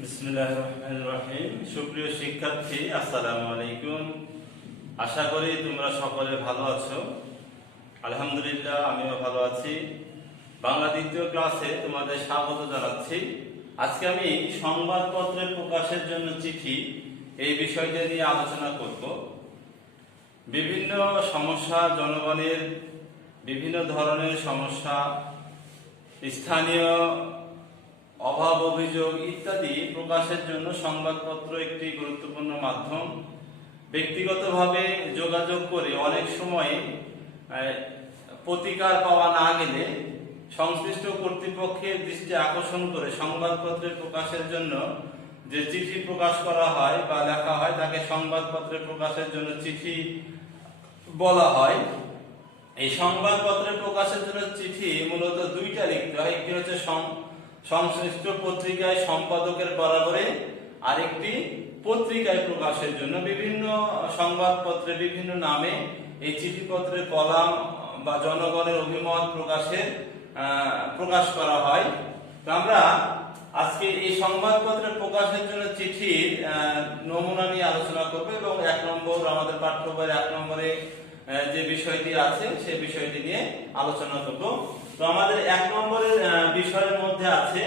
বিসমিল্লাহির রহমানির রহিম। সুপ্রিয় শিক্ষার্থী, আসসালামু আলাইকুম। আশা করি তোমরা সকলে ভালো আছো। আলহামদুলিল্লাহ, আমিও ভালো আছি। বাংলা দ্বিতীয় ক্লাসে তোমাদের স্বাগত জানাচ্ছি। আজকে আমি সংবাদপত্রের প্রকাশের জন্য চিঠি এই বিষয়টি নিয়ে আলোচনা করব। বিভিন্ন সমস্যা, জনগণের বিভিন্ন ধরনের সমস্যা, স্থানীয় অভাব অভিযোগ ইত্যাদি প্রকাশের জন্য সংবাদপত্র একটি গুরুত্বপূর্ণ মাধ্যম। ব্যক্তিগতভাবে যোগাযোগ করে অনেক সময় প্রতিকার পাওয়া না গেলে সংশ্লিষ্ট কর্তৃপক্ষের দৃষ্টি আকর্ষণ করে সংবাদপত্রের প্রকাশের জন্য যে চিঠি প্রকাশ করা হয় বা লেখা হয় তাকে সংবাদপত্রের প্রকাশের জন্য চিঠি বলা হয়। এই সংবাদপত্রের প্রকাশের জন্য চিঠি মূলত দুইটা লিখতে হয়। একটি হচ্ছে সংশ্লিষ্ট পত্রিকায় সম্পাদকের বরাবরে, আরেকটি পত্রিকায় প্রকাশের জন্য। বিভিন্ন সংবাদপত্রে বিভিন্ন নামে এই চিঠিপত্রের কলাম বা জনগণের অভিমত প্রকাশ করা হয়। তো আমরা আজকে এই সংবাদপত্রের প্রকাশের জন্য চিঠির নমুনা নিয়ে আলোচনা করব এবং 1 নম্বর আমাদের পাঠ্য বইয়ের 1 নম্বরে যে বিষয়টি আছে সেই বিষয়টি নিয়ে আলোচনা করব। তো আমাদের 1 নম্বরের বিষয়ের মধ্যে আছে,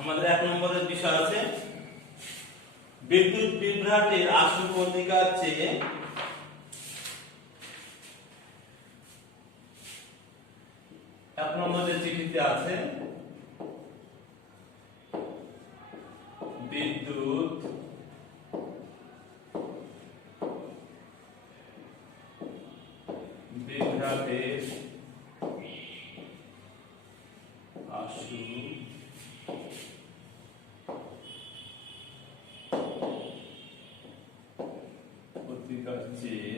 আমাদের 1 নম্বরের বিষয় আছে বিদ্যুৎ বিভ্রাটের আশু প্রতিকার চেয়ে এক নম্বরের চিঠিতে আছে বিদ্যুৎ বিভ্রাটের আশু প্রতিকার চেয়ে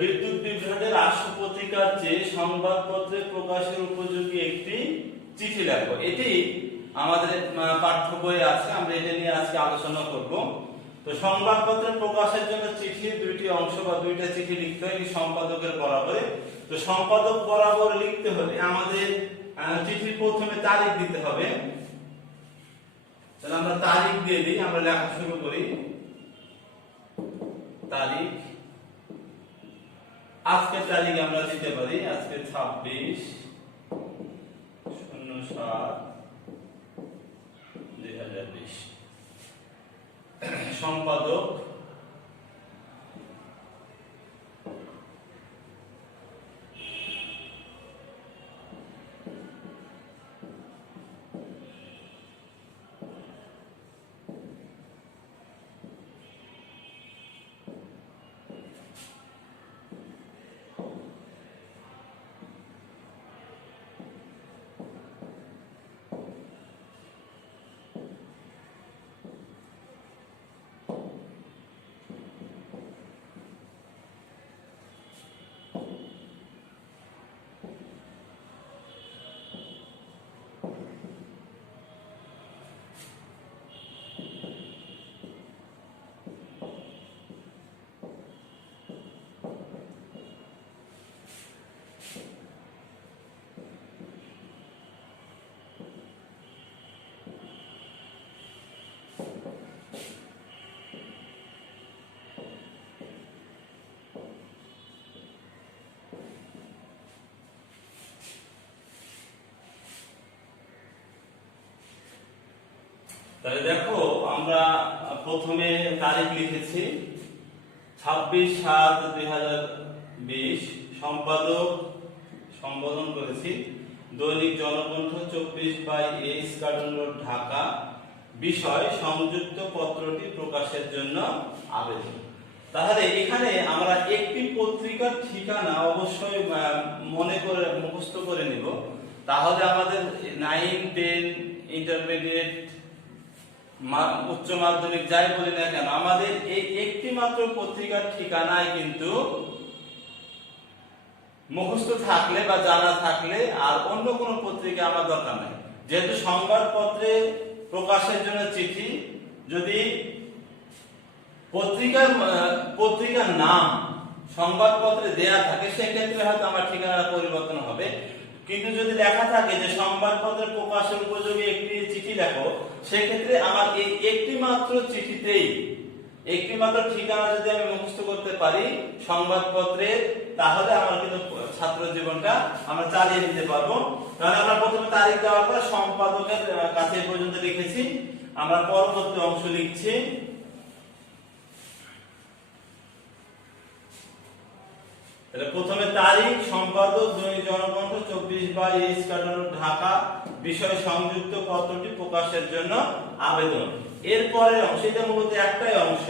বিদ্যুৎ বিভ্রাটের আশু প্রতিকার চেয়ে সংবাদপত্রে প্রকাশের উপযোগী একটি চিঠি লেখো। এটি আমাদের পাঠ্য বইয়ে আছে, আমরা এটা নিয়ে আজকে আলোচনা করব। তো সংবাদপত্রের প্রকাশের জন্য চিঠির দুইটি অংশ বা দুইটা চিঠি লিখতে হয় সম্পাদকের বরাবরে। তো সম্পাদক বরাবর লিখতে হলে আমাদের চিঠির প্রথমে তারিখ দিতে হবে। তাহলে আমরা তারিখ দিয়ে দিই, আমরা লেখা শুরু করি। তারিখ, আজকের তারিখ আমরা দিতে পারি, আজকে 26/07/2020। সম্পাদক তাহলে দেখো, আমরা প্রথমে তারিখ লিখেছি 26/07/2020। সম্পাদক সম্বোধন করেছি দৈনিক Janakantha 24/H Curzon road, Dhaka. বিষয় সংযুক্ত পত্রটি প্রকাশের জন্য আবেদন। তাহলে এখানে আমরা একটি পত্রিকার ঠিকানা অবশ্যই মনে করে মুখস্থ করে নিব। তাহলে আমাদের 9, 10 ইন্টারমিডিয়েট উচ্চ মাধ্যমিক যাই বলি না কেন, আমাদের এই একটি মাত্র পত্রিকার ঠিকানায় কিন্তু মুখস্থ থাকলে বা জানা থাকলে আর অন্য কোনো পত্রিকা আমার দরকার নাই। যেহেতু সংবাদপত্রে প্রকাশের জন্য চিঠি, যদি পত্রিকার নাম সংবাদপত্রে দেয়া থাকে সেক্ষেত্রে হয়তো আমার ঠিকানা পরিবর্তন হবে, কিন্তু যদি লেখা থাকে যে সংবাদপত্রে প্রকাশের উপযোগী একটি চিঠি লেখো, সেক্ষেত্রে আমার এই একটি মাত্র চিঠিতেই একটি মাত্র ঠিকানা যদি আমি মুখস্থ করতে পারি সংবাদপত্রের, তাহলে আমার কিন্তু ছাত্র জীবনটা আমরা চালিয়ে নিতে পারবো। তাহলে আমরা প্রথমে তারিখ দেওয়ার পর সম্পাদকের কাছে পর্যন্ত লিখেছি, আমরা পরবর্তী অংশ লিখছি। প্রথমে তারিখ, সম্পাদক দৈনিক জনকণ্ঠ 24/24 ঢাকা, বিষয় সংযুক্ত পত্রটি প্রকাশের জন্য আবেদন। এরপরে অংশ, এটা মূলত একটাই অংশ,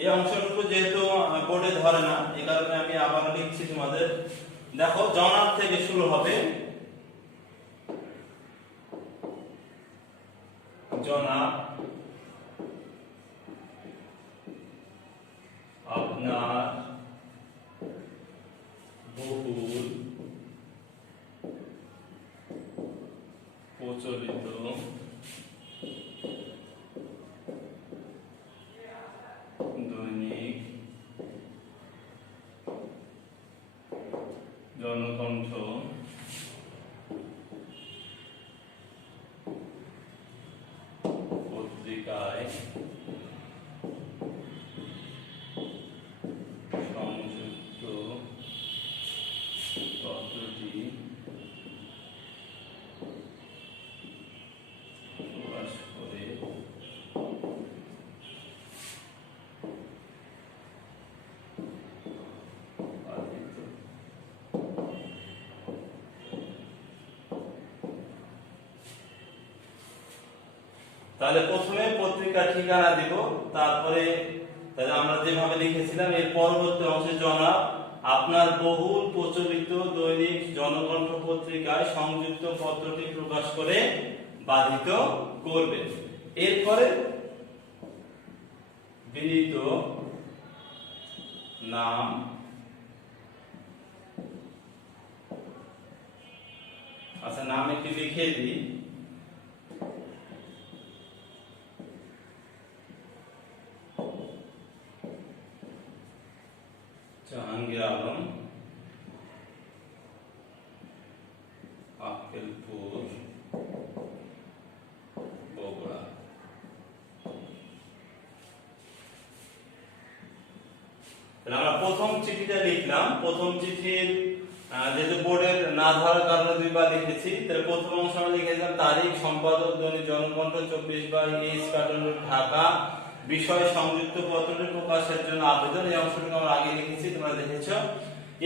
এই অংশটুকু যেহেতু বোর্ডে ধরে না এই কারণে আমি আবার লিখছি তোমাদের। দেখো, জনাব থেকে শুরু হবে, জনাব আপনার বহুল প্রচলিত দৈনিক জনকণ্ঠ পত্রিকায় সংযুক্ত পত্রটি প্রকাশ করে তাহলে প্রথমে পত্রিকার ঠিকানা দিব, তারপরে তাহলে আমরা যেভাবে লিখেছিলাম এর পরবর্তী অংশে জনাব আপনার বহুল প্রচলিত দৈনিক জনকণ্ঠ পত্রিকায় সংযুক্ত পত্রটি প্রকাশ করে বাধিত করবেন। এরপরে বিনীত নাম, আচ্ছা নাম একটি লিখে দিই, জাহাঙ্গীর আলম, আক্কেলপুর, বগুড়া। আমরা প্রথম চিঠিটা লিখলাম, প্রথম চিঠির যেহেতু বোর্ডের না ধরার কারণে দুইবার লিখেছি, তাহলে প্রথম অংশ আমরা লিখেছিলাম তারিখ, সম্পাদক দৈনিক জনকণ্ঠ 24/24 ঢাকা, বিষয় সংযুক্ত পত্রটি প্রকাশের জন্য আবেদন। এই অংশটুকু আমরা আগে লিখেছি, তোমরা দেখেছো।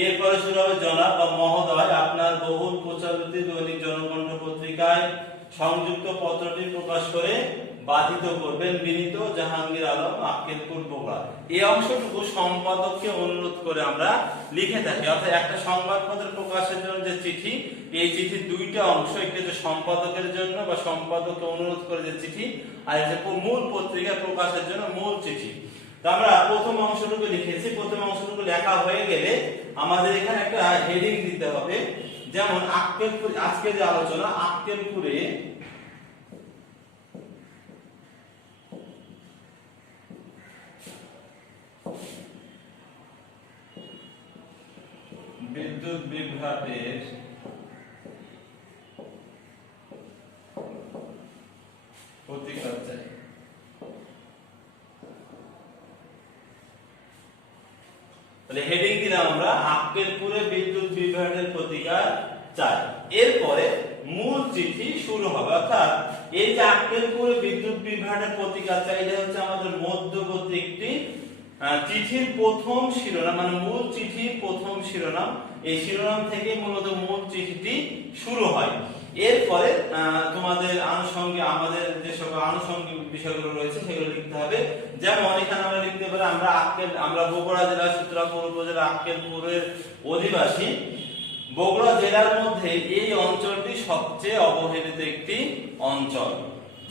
এরপরে শুরু হবে জনাব বা মহোদয় আপনার বহুল প্রচলিত দৈনিক জনকণ্ঠ পত্রিকায় সংযুক্ত পত্রটি প্রকাশ করে বাধিত করবেন বিনীত জাহাঙ্গীর আলম, আক্কেলপুর, বগুড়া। এই অংশটুকু সম্পাদককে অনুরোধ করে আমরা লিখে থাকি। অর্থাৎ একটা সংবাদপত্র প্রকাশের জন্য যে চিঠি, এই চিঠির দুইটা অংশ, একটি হচ্ছে সম্পাদকের জন্য বা সম্পাদককে অনুরোধ করে যে চিঠি, আর একটা মূল পত্রিকা প্রকাশের জন্য মূল চিঠি। তো আমরা প্রথম অংশটুকু লিখেছি। প্রথম অংশটুকু লেখা হয়ে গেলে আমাদের এখানে একটা হেডিং দিতে হবে, যেমন আক্কেলপুর, আজকে যে আলোচনা আক্কেলপুরে বিদ্যুৎ বিভ্রাটের প্রতিকার চাই। তাহলে হেডিং দিলাম আমরা আক্কেলপুরে বিদ্যুৎ বিভ্রাটের প্রতিকার চাই। এরপরে মূল চিঠি শুরু হবে, অর্থাৎ এই যে আক্কেলপুরে বিদ্যুৎ বিভ্রাটের প্রতিকার চাই, এটা হচ্ছে আমাদের মধ্যবর্তী একটি চিঠির প্রথম শিরোনাম, মানে মূল চিঠির প্রথম শিরোনাম। এই শিরোনাম থেকে মূলত মূল চিঠিটি শুরু হয়। এরপরে তোমাদের আনুষঙ্গিক, আমাদের যে সকল আনুষঙ্গিক বিষয়গুলো রয়েছে সেগুলো লিখতে হবে। যেমন এখানে আমরা লিখতে পারি আমরা বগুড়া জেলার সূত্রাপুর উপজেলা আক্কেলপুরের অধিবাসী, বগুড়া জেলার মধ্যে এই অঞ্চলটি সবচেয়ে অবহেলিত একটি অঞ্চল।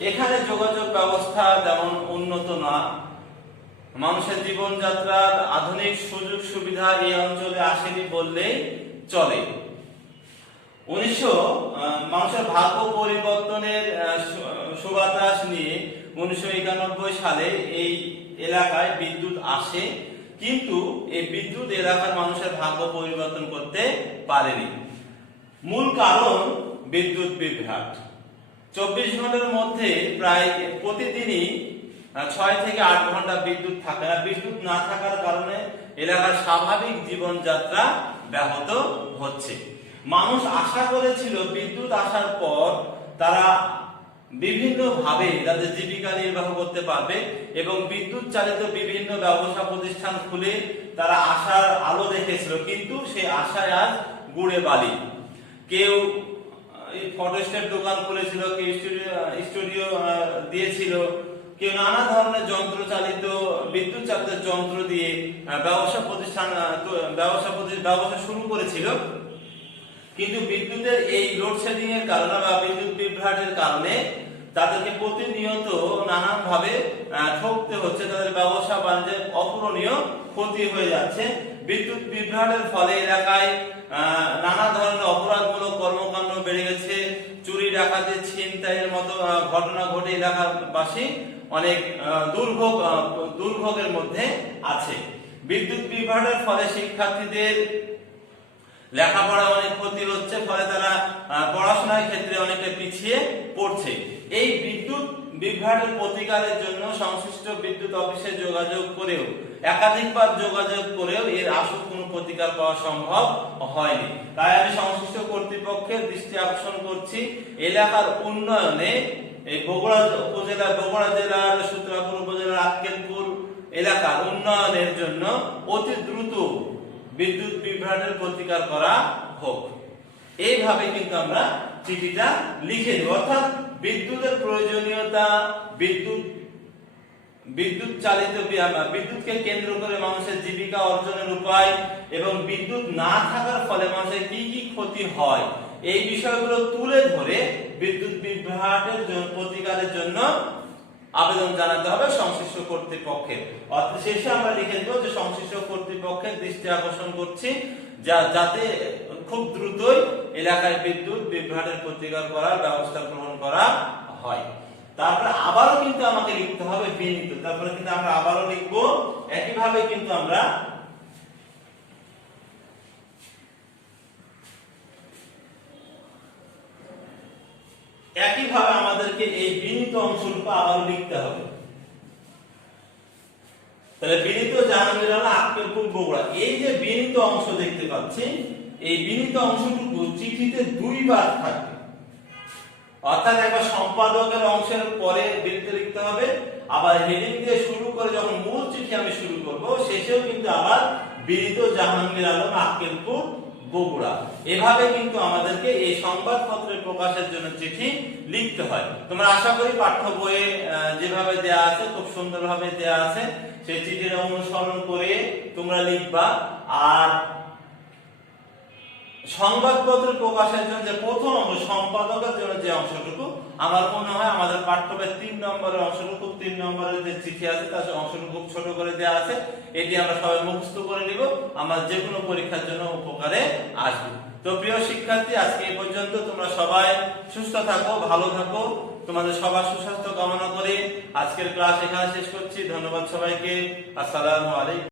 এখানে যোগাযোগ ব্যবস্থা তেমন উন্নত না, মানুষের জীবনযাত্রার আধুনিক সুযোগ সুবিধা এই অঞ্চলে আসেনি বললেই চলে। মানুষের ভাগ্য পরিবর্তনের সুবাতাস নিয়ে 1991 সালে এই এলাকায় বিদ্যুৎ আসে, কিন্তু এই বিদ্যুৎ এলাকার মানুষের ভাগ্য পরিবর্তন করতে পারেনি। মূল কারণ বিদ্যুৎ বিভ্রাট। 24 ঘন্টার মধ্যে প্রায় প্রতিদিনই 6 থেকে 8 ঘন্টা বিদ্যুৎ থাকে না। বিদ্যুৎ না থাকার কারণে এলাকার স্বাভাবিক জীবনযাত্রা ব্যাহত হচ্ছে। মানুষ আশা করেছিল বিদ্যুৎ আসার পর তারা বিভিন্নভাবে তাদের জীবিকা নির্বাহ করতে পারবে এবং বিদ্যুৎ চালিত বিভিন্ন ব্যবসা প্রতিষ্ঠান খুলে তারা আশার আলো দেখেছিল, কিন্তু সেই আশায় আজ গুড়ে বালি। কেউ ফটোস্টেট দোকান খুলেছিল, কেউ স্টুডিও দিয়েছিল, কেউ নানা ধরনের যন্ত্র চালিত বিদ্যুৎ চালিত যন্ত্র দিয়ে ব্যবসা শুরু করেছিল, কিন্তু বিদ্যুতের এই লোডশেডিং এর কারণে বা বিদ্যুৎ বিভ্রাটের কারণে তাদেরকে প্রতিনিয়ত নানান ভাবে ঠকতে হচ্ছে। তাদের ব্যবসা বাণিজ্যে অপূরণীয় ক্ষতি হয়ে যাচ্ছে। বিদ্যুৎ বিভ্রাটের ফলে এলাকায় নানা ধরনের অপরাধমূলক কর্মকাণ্ড বেড়ে গেছে। চুরি, ডাকাতি, ছিনতাইয়ের মতো ঘটনা ঘটে এলাকাবাসী অনেক দুর্ভোগের মধ্যে আছে। বিদ্যুৎ বিভ্রাটের ফলে শিক্ষার্থীদের লেখাপড়া অনেক ক্ষতি হচ্ছে, ফলে তারা পড়াশোনার ক্ষেত্রে অনেকটা পিছিয়ে পড়ছে। এই বিদ্যুৎ বিভ্রাটের প্রতিকারের জন্য সংশ্লিষ্ট বিদ্যুৎ অফিসে একাধিকবার যোগাযোগ করেও এর আশু কোনো প্রতিকার পাওয়া সম্ভব হয়নি। তাই আমি সংশ্লিষ্ট কর্তৃপক্ষের দৃষ্টি আকর্ষণ করছি, এলাকার উন্নয়নে এই বগুড়া জেলার সূত্রাপুর উপজেলার আক্কেলপুর এলাকার উন্নয়নের জন্য অতি দ্রুত বিদ্যুৎ বিভ্রাটের প্রতিকার করা হোক। এইভাবে কিন্তু আমরা চিঠিটা লিখে দেব। অর্থাৎ বিদ্যুতের প্রয়োজনীয়তা, বিদ্যুৎকে কেন্দ্র করে মানুষের জীবিকা অর্জনের উপায় এবং বিদ্যুৎ না থাকার ফলে মানুষের কি কি ক্ষতি হয়, এই বিষয়গুলো তুলে ধরে বিদ্যুৎ বিভ্রাটের প্রতিকারের জন্য আবেদন জানাতে হবে সংশ্লিষ্ট কর্তৃপক্ষের। অর্থাৎ শেষে আমরা লিখে দেব যে সংশ্লিষ্ট কর্তৃপক্ষের দৃষ্টি আকর্ষণ করছি যাতে খুব দ্রুতই এলাকায় বিদ্যুৎ বিভ্রাটের প্রতিকার করার ব্যবস্থা গ্রহণ করা হয়। তারপরে আবারও কিন্তু আমাকে লিখতে হবে বিনীত। তারপরে কিন্তু আমরা আবারও লিখবো একইভাবে কিন্তু আমরা আমাদেরকে এই বিনীত অংশটুকু আবার লিখতে হবে। তাহলে বিনীত জাহাঙ্গীর আলম, আক্কেলপুর, বগুড়া, এই যে বিনীত অংশ দেখতে পাচ্ছি, এই বিনীত অংশটুকু চিঠিতে দুইবার থাকবে। অর্থাৎ একবার সম্পাদকের অংশের পরে বিনীত লিখতে হবে, আবার হেডিং দিয়ে শুরু করে যখন মূল চিঠি আমি শুরু করব শেষেও কিন্তু আবার বিনীত জাহাঙ্গীর আলম, আক্কেলপুর, বগুড়া। এভাবে কিন্তু আমাদেরকে এই সংবাদপত্রের প্রকাশের জন্য চিঠি লিখতে হয়। তোমরা আশা করি পাঠ্য বইয়ে যেভাবে দেয়া আছে খুব সুন্দরভাবে দেয়া আছে, সেই চিঠিটা অনুসরণ করে তোমরা লিখবা। আর সংবাদপত্র প্রকাশের জন্য যে প্রথম অংশ সম্পাদকের জন্য যে অংশটুকু, আমার মনে হয় আমাদের পাঠ্যবই 3 নম্বরের অংশটুকু, 3 নম্বরের যে চিঠি আছে তার অংশটুকু খুব ছোট করে দেওয়া আছে। এটি আমরা সবাই মুখস্থ করে নিব, আমার যে কোনো পরীক্ষার জন্য উপকারে আসবে। তো প্রিয় শিক্ষার্থী, আজকে এই পর্যন্ত। তোমরা সবাই সুস্থ থাকো, ভালো থাকো, তোমাদের সবার সুস্বাস্থ্য কামনা করে আজকের ক্লাস এখানে শেষ করছি। ধন্যবাদ সবাইকে। আসসালামু আলাইকুম।